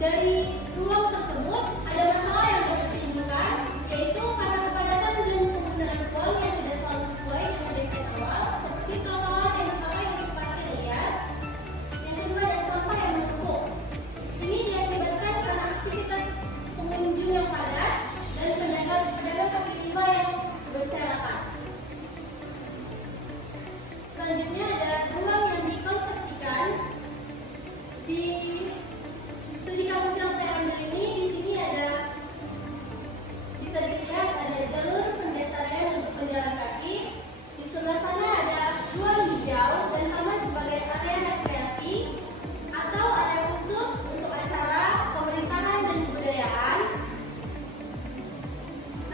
Dari ruang tersebut ada masalah yang dapat ditimbulkan, yaitu karena kepadatan dan penggunaan ruang yang tidak selalu sesuai dengan desain awal, seperti trotoar yang dipakai untuk parkir liar. Yang kedua ada sampah yang menumpuk. Ini diakibatkan karena aktivitas pengunjung yang padat dan pedagang kaki lima yang berserakan. Selanjutnya ada ruang yang dikonsepsikan. Di studi kasus yang saya ambil ini, di sini bisa dilihat ada jalur pendestarian untuk pejalan kaki. Di sebelah sana ada ruang hijau dan taman sebagai area rekreasi atau area khusus untuk acara pemerintahan dan kebudayaan.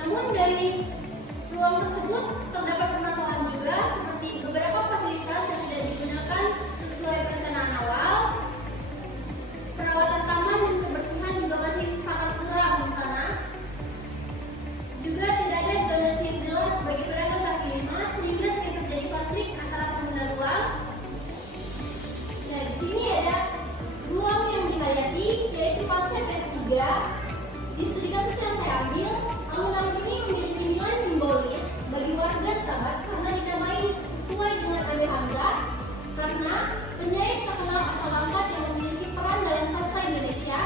Namun dari ruang tersebut terdapat permasalahan juga, seperti beberapa fasilitas yang tidak digunakan sesuai perencanaan awal. Perawatan taman dan kebersihan juga masih sangat kurang di sana. Juga tidak ada zonasi yang jelas bagi pedagang kaki lima, sehingga sering terjadi konflik antara pengguna ruang. Nah, di sini ada ruang yang dihayati, yaitu konsep yang ketiga. Di studi kasus yang saya ambil, bangunan ini memiliki nilai simbolis bagi warga setempat karena dinamai sesuai dengan Amir Hamzah, karena penyair terkenal asal Langkat yang memiliki peran dalam sastra Indonesia.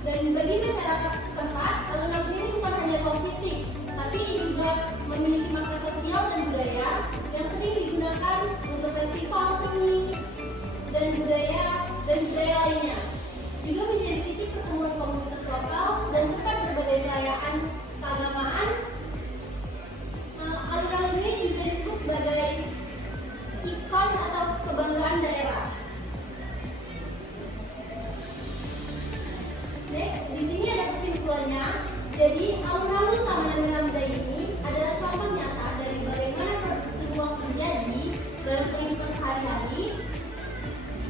Dan bagi masyarakat setempat, bangunan ini bukan hanya ruang fisik, tapi juga memiliki makna sosial dan budaya yang sering digunakan untuk festival seni dan budaya lainnya. Juga menjadi titik pertemuan komunitas lokal dan tempat berbagai perayaan keagamaan. Alun-alun ini juga disebut sebagai ikon atau kebanggaan daerah. Next, di sini ada kesimpulannya. Jadi, alun-alun Taman Amir Hamzah ini adalah contoh nyata dari bagaimana produksi ruang terjadi dalam kehidupan sehari-hari.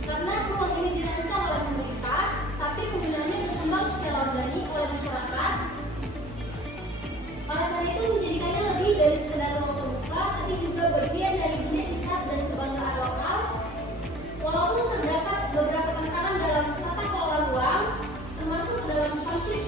Karena ruang ini dirancang oleh pemerintah, tapi penggunaannya berkembang secara organik oleh masyarakat. Oleh karena itu menjadikannya lebih dari sekedar ruang terbuka, tapi juga bagian dari identitas dan kebanggaan lokal. Walaupun terdapat beberapa tantangan dalam tata kelola ruang, termasuk dalam konflik